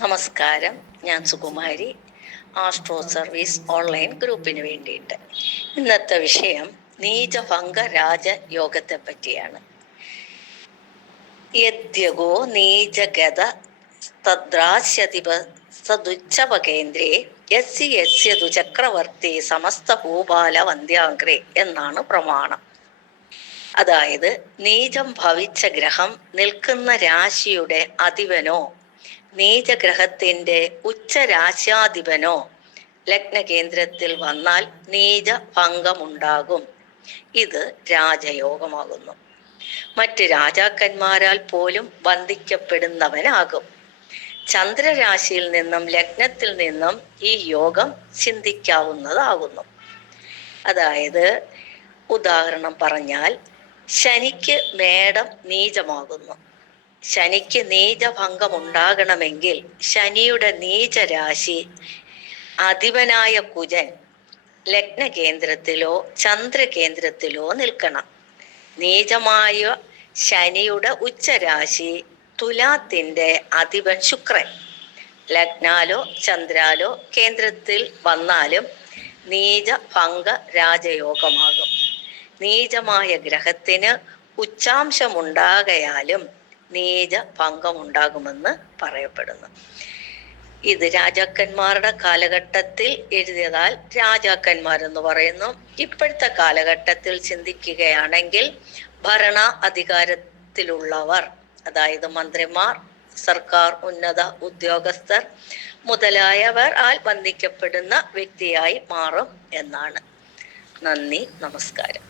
നമസ്കാരം, ഞാൻ Sukumari, astro service online ഗ്രൂപ്പിന് വേണ്ടിയിട്ട്. ഇന്നത്തെ വിഷയം നീചഭംഗ രാജയോഗത്തെ പറ്റിയാണ്. യദ്യഗോ നീചഗത തദ്രാസ്യതിപ സദുച്ഛപകേന്ദ്രേ യസ്യ യസ്യ ചക്രവർത്തി സമസ്ത ഭൂപാല വന്ധ്യാഗ്രേ എന്നാണ് പ്രമാണം. അതായത്, നീചം ഭവിച്ച ഗ്രഹം നിൽക്കുന്ന രാശിയുടെ അധിപനോ നീചഗ്രഹത്തിന്റെ ഉച്ചരാശ്യാധിപനോ ലഗ്നകേന്ദ്രത്തിൽ വന്നാൽ നീചഭംഗമുണ്ടാകും. ഇത് രാജയോഗമാകുന്നു. മറ്റ് രാജാക്കന്മാരാൽ പോലും ബന്ധിക്കപ്പെടുന്നവനാകും. ചന്ദ്രരാശിയിൽ നിന്നും ലഗ്നത്തിൽ നിന്നും ഈ യോഗം ചിന്തിക്കാവുന്നതാകുന്നു. അതായത്, ഉദാഹരണം പറഞ്ഞാൽ, ശനിക്ക് മേടം നീചമാകുന്നു. ശനിക്ക് നീചഭംഗമുണ്ടാകണമെങ്കിൽ ശനിയുടെ നീചരാശി അധിപനായ കുജൻ ലഗ്നകേന്ദ്രത്തിലോ ചന്ദ്രകേന്ദ്രത്തിലോ നിൽക്കണം. നീചമായ ശനിയുടെ ഉച്ചരാശി തുലാത്തിന്റെ അധിപൻ ശുക്രൻ ലഗ്നാലോ ചന്ദ്രാലോ കേന്ദ്രത്തിൽ വന്നാലും നീചഭംഗ രാജയോഗമാകും. നീചമായ ഗ്രഹത്തിന് ഉച്ചാംശമുണ്ടാകയാലും നീചഭംഗമുണ്ടാകുമെന്ന് പറയപ്പെടുന്നു. ഇത് രാജാക്കന്മാരുടെ കാലഘട്ടത്തിൽ എഴുതിയതാൽ രാജാക്കന്മാരെന്ന് പറയുന്നു. ഇപ്പോഴത്തെ കാലഘട്ടത്തിൽ ചിന്തിക്കുകയാണെങ്കിൽ ഭരണ അധികാരത്തിലുള്ളവർ, അതായത് മന്ത്രിമാർ, സർക്കാർ ഉന്നത ഉദ്യോഗസ്ഥർ മുതലായവർ ബന്ധിക്കപ്പെടുന്ന വ്യക്തിയായി മാറും എന്നാണ്. നന്ദി, നമസ്കാരം.